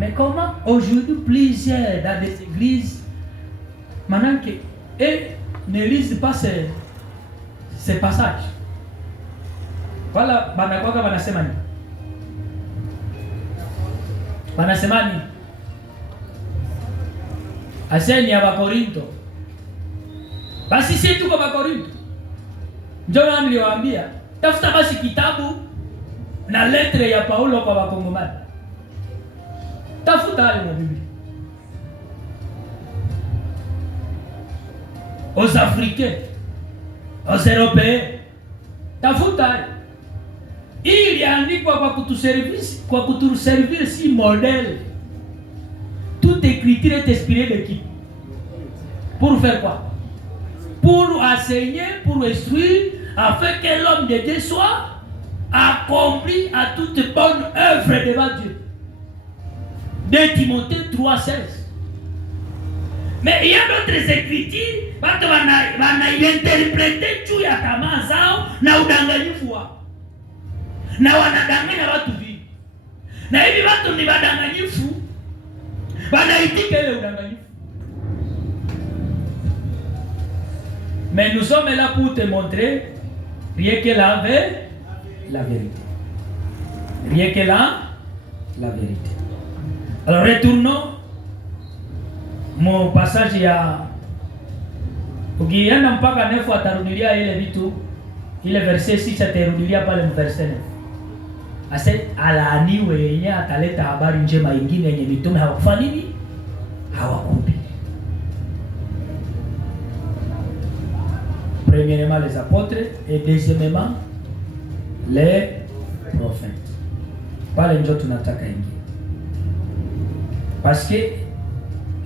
Mais comment aujourd'hui plusieurs dans des églises, maintenant que ne lisent pas ces passages. Voilà, banakwaka banasema nini? Banasema nini? Aseni ya Bakorinto. Basi sisi tuko Bakorinto. Ndio niliwaambia, tafuta basi kitabu na letre ya Paulo kwa Wakongomani. Tafuta hayo Biblia. Aux Africains, aux Européens. Tafuta hayo. Hii iliandikwa kwa kutuservir si modèle. Toute écriture est inspirée de qui? Pour faire quoi? Pour enseigner, pour instruire, afin que l'homme de Dieu soit accompli à toute bonne œuvre devant Dieu. 2 Timothée 3,16. Mais il y a d'autres écritures, watu wanaiinterprete juu ya tamaa zao na udanganyifu wao. Na wanadanganya watu vingi. Na hivi watu ni wadanganyifu, wanaitika ile udanganyifu. Mais nous sommes là pour te montrer rien que la vérité. Rien que la vérité. Alors retournons mon passage ya ukienda mpaka 9 atarudilia ile vitu, ile verset 6 atarudilia pale verset 9. Ase alaaniwe yenye ataleta habari njema nyingine yenye mitume hawakufanya nini? Hawakupi. Premièrement les apôtres et deuxièmement les prophètes. Pale ndio tunataka ingia. Parce que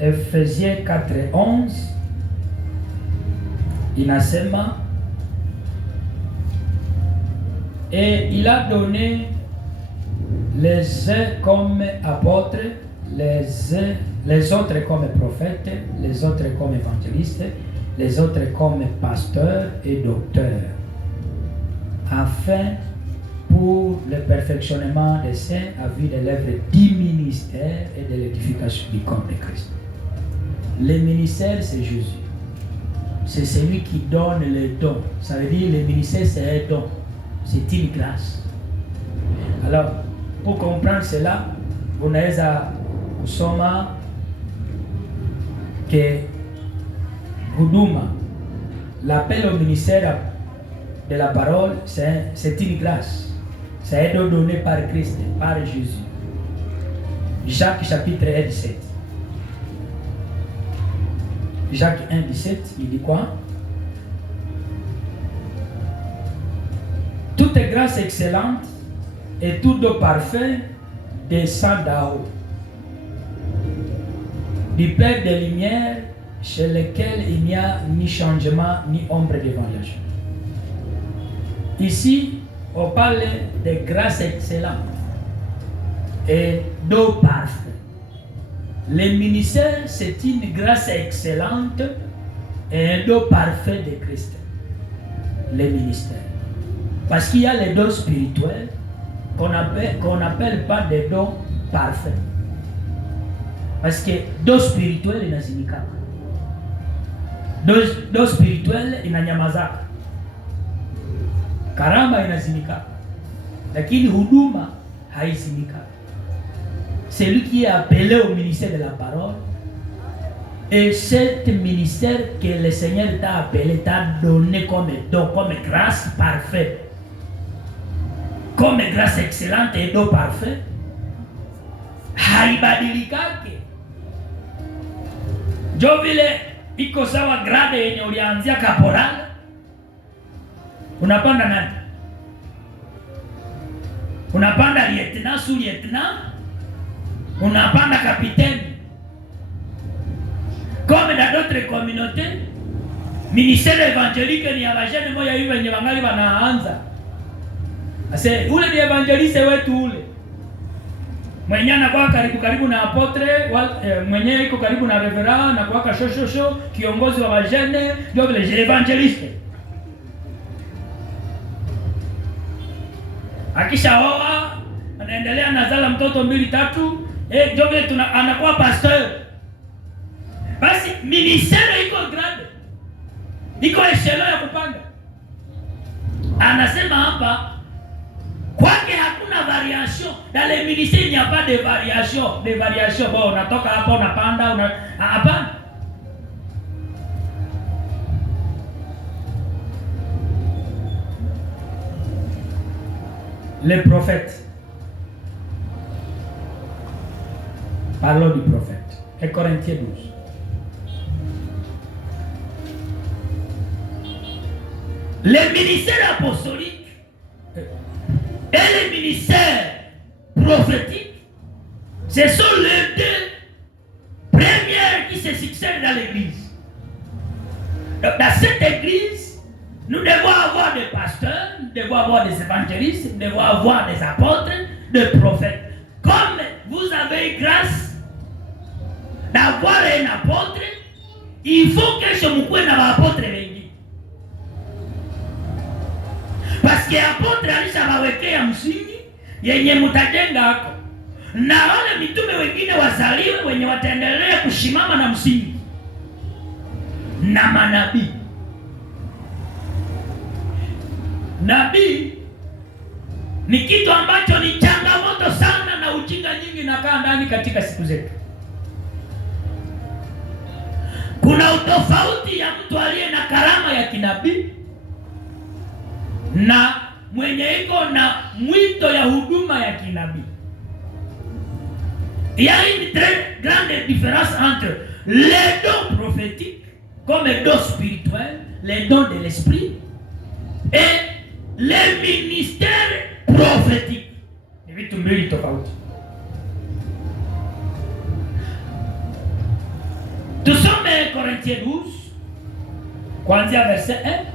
Ephésiens 4:11 inasema, et il a donné les uns comme apôtres, les autres comme prophètes, les autres comme évangélistes, les autres comme pasteurs et docteurs, afin pour le perfectionnement des saints à vue de l'œuvre du ministère et de l'édification du corps de Christ. Le ministère, c'est Jésus. C'est celui qui donne les dons. Ça veut dire le ministère, c'est un don. C'est une grâce. Alors, pour comprendre cela, unaweza kusoma que huduma, l'appel au ministère de la parole, c'est une grâce. C'est un don donné par Christ, par Jésus. Jacques chapitre 1, 17. Jacques 1, 17, il dit quoi? Toute grâce excellente et tout don parfait descend d'en haut, du Père des Lumières, chez lequel il n'y a ni changement ni ombre de variation. Ici, on parle de grâce excellente et don parfait. Le ministère, c'est une grâce excellente et un don parfait de Christ. Le ministère. Parce qu'il y a les dons spirituels qu'on n'appelle pas des dons parfaits. Parce que dons spirituels inazimikaka. Dons spirituels inanyamazaka. Karama inazimikaka. Lakini huduma haizimikaka. C'est lui qui est appelé au ministère de la parole. Et cet ministère que le Seigneur t'a appelé, t'a donné comme don, comme grâce parfaite, comme grâce excellente et don parfait, haibadilikake. Jo vile iko sawa grade yenye ulianzia kaporali, unapanda nani? Unapanda lieutenant, sous-lieutenant, unapanda capitaine. Comme dans d'autres communautés, ministère évangélique ni ya vajene moja hivi wenye wangali wanaanza. Ase ule ni evangeliste wetu ule. Mwenye anakuwa karibu na apotre, mwenye iko karibu na reverend na kwa shosho kiongozi wa vajene ndio vile evangeliste. Akishaoa anaendelea nazala mtoto 2 3, ndio vile anakuwa pastor. Basi ministère iko grade, iko echelon ya kupanda. Anasema hapa kwake hakuna variation. Dans le ministère il n'y a pas de variation. Bon, unatoka hapa unapanda hapana. Le prophète. Parlons du prophète. Et Corinthiens 12. Le ministère apostolique et le ministère prophétique, ce sont les deux premières qui se succèdent dans l'église. Donc dans cette église, nous devons avoir des pasteurs, nous devons avoir des évangélistes, nous devons avoir des apôtres, des prophètes. Comme vous avez grâce d'avoir un apôtre, il faut que je me prenne un apôtre. Parce que apôtre alishawawekea msingi yenye mtajenga hako, na wale mitume wengine wazaliwe wenye wataendelea kushimama na msingi, na manabii. Nabii ni kitu ambacho ni changamoto sana na ujinga nyingi nakaa ndani katika siku zetu. Kuna utofauti ya mtu aliye na karama ya kinabii na mwenye iko na mwito ya huduma ya kinabii. Il y a une très grande différence entre les dons prophétiques comme les dons spirituels, les dons de l'esprit, et les ministères prophétiques. Ni vitu mbili tofauti. Tusome Corinthiens 12 kuanzia verset 1.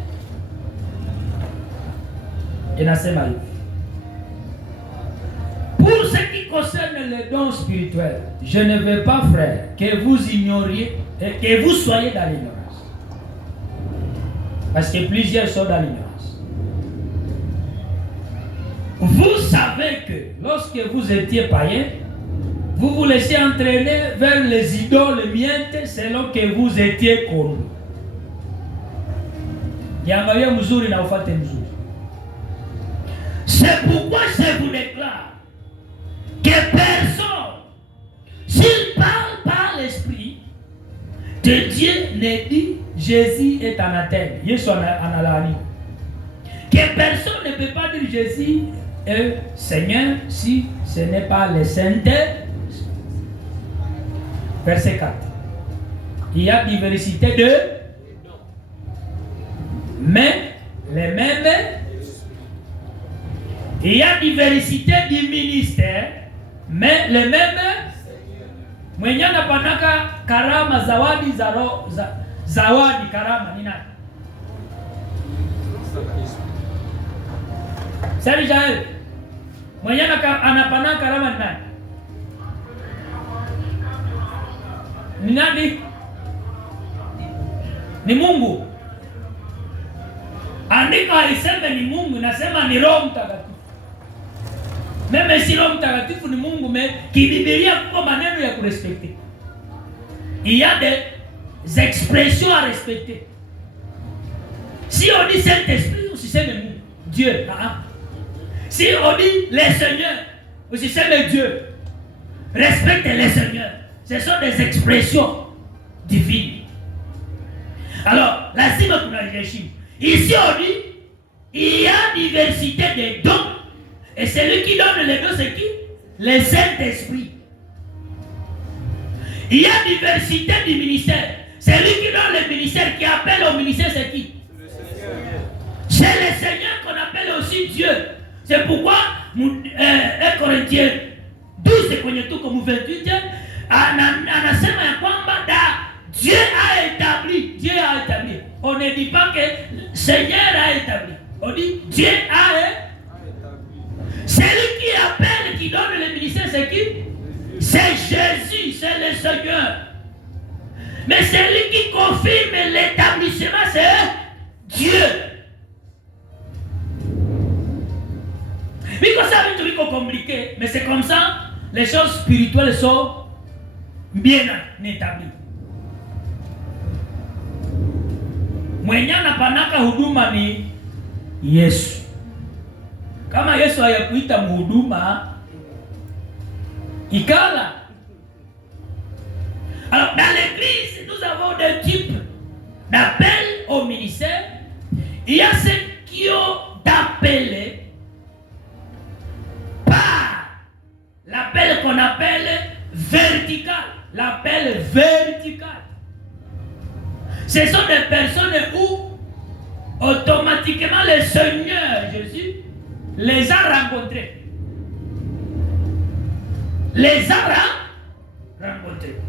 Inasema hivi: pour ce qui concerne les dons spirituels, je ne veux pas, frère, que vous ignoriez et que vous soyez dans l'ignorance. Parce que plusieurs sont dans l'ignorance. Vous savez que lorsque vous étiez païen, vous vous laissez entraîner vers les idoles mientes selon que vous étiez corrompus. Niangalie mzuri na ufate mzuri. C'est pourquoi je vous déclare que personne, s'il parle par l'esprit de Dieu, ne dit Jésus est anathème. Yesu analani. Que personne ne peut pas dire Jésus est Seigneur si ce n'est pas le Saint-Esprit. Verset 4. Il y a diversité de mais les mêmes. Il y a diversité du ministère, mais les mêmes. Mwenye anapanaka karama zawadi zawadi karama ni nani? Sasa Israel. Mwenye anapanaka karama ni nani? Ni nani? Ni Mungu. Andiko haiseme ni Mungu, nasema ni Roho Mtakatifu. Meme si Roho Mtakatifu ni Mungu, mais kibibilia kwa maneno ya kurespekte. Il y a des expressions à respecter. Si on dit Saint-Esprit, usiseme Mungu, Dieu. Si on dit les seigneurs, usiseme Dieu. Respecte les seigneurs. Ce sont des expressions divines. Alors, lazima tunaheshimu. Ici on dit, il y a diversité des dons. Et celui qui donne les dons, c'est qui? Le Saint-Esprit. Il y a diversité du ministère. Celui qui donne le ministère, qui appelle au ministère, c'est qui? C'est le Seigneur qu'on appelle aussi Dieu. C'est pourquoi 1 Corinthiens 12 kwenye tuko mu 28 anasema ya kwamba Dieu a établi. On ne dit pas que Seigneur a établi. On dit Dieu a établi. Celui qui appelle, qui donne le ministère, c'est qui? C'est Jésus, c'est le Seigneur. Mais celui qui confirme l'établissement, c'est Dieu. Biko ça veut dire compliqué, mais c'est comme ça. les choses spirituelles sont bien établies. Mwenye anapanaka huduma ni Yesu. Kama Yesu hayakuita mhuduma, ikala. Alors dans l'église, nous avons deux types d'appel au ministère. Il y a ceux qui ont appelé par l'appel qu'on appelle vertical. L'appel vertical. Ce sont des personnes où automatiquement le Seigneur Jésus les a rencontrés. Les a rencontrés.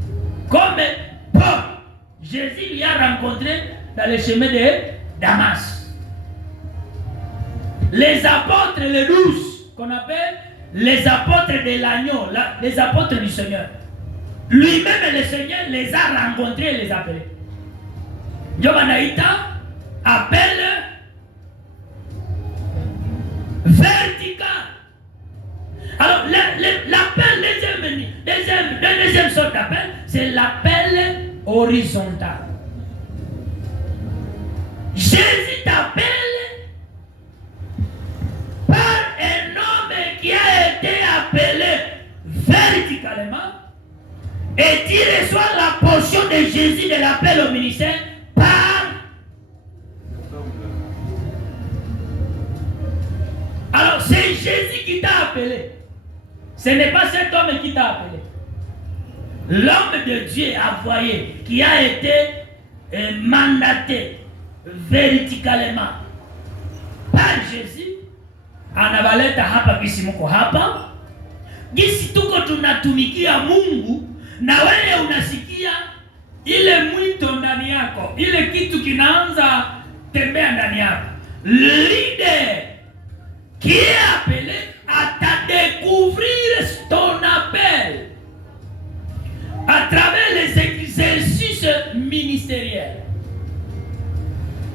Comme Paul, Jésus lui a rencontré dans le chemin de Damas. Les apôtres, les 12, qu'on appelle les apôtres de l'agneau, les apôtres du Seigneur. Lui-même, le Seigneur les a rencontrés et les a appelés. Jobanaïta appelle vertical. Alors, l'appel, deuxième sorte d'appel, c'est l'appel horizontal. Jésus t'appelle par un homme qui a été appelé verticalement et tu reçois la portion de Jésus de l'appel au ministère par. Alors c'est Jésus qui t'a appelé. Ce n'est pas cet homme qui t'a appelé. L'homme de Dieu envoyé qui a été mandaté verticalement par Jésus. Anabaleta hapa gisi muko hapa. Gisi tuko tunatumikia Mungu na wewe unasikia ile mwito ndani yako. Ile kitu kinaanza tembea ndani yako. Leader qui est appelé à découvrir ton appel à travers les exercices ministériels.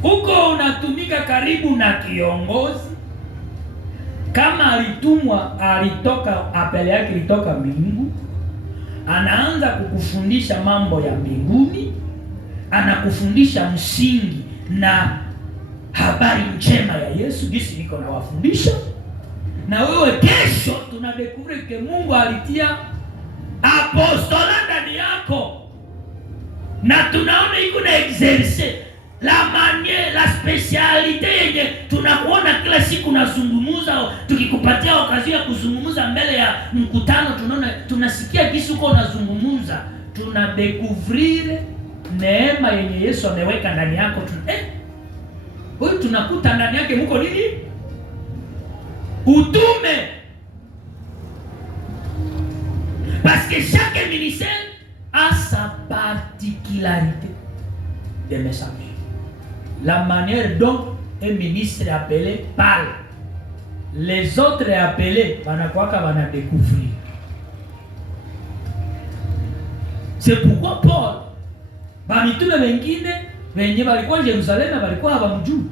Uko unatumika karibu na kiongozi, kama alitumwa, alitoka, apele yake ilitoka mbingu, anaanza kukufundisha mambo ya mbinguni, anakufundisha msingi na habari njema ya Yesu, jinsi niko na wafundisha. Na wewe kesho tunadekuvre ke Mungu alitia apostola ndani yako. Na tunaona iko na exercer la manière, la spécialité yenye tunakuona kila siku nazungumuza, tukikupatia okazi ya kuzungumuza mbele ya mkutano, tunaona tunasikia kisu uko nazungumuza, tunadekuvrir neema yenye Yesu ameweka ndani yako. Huyu tunakuta ndani yake mko nini? Utume. Parce que chaque ministère a sa particularité de message. La manière dont un ministre est appelé parle. Les autres appelés, wanakuwaka wanadécouvrir. C'est pourquoi Paul, bamitume wengine wenye walikuwa Yerusalemu walikuwa hawamjui.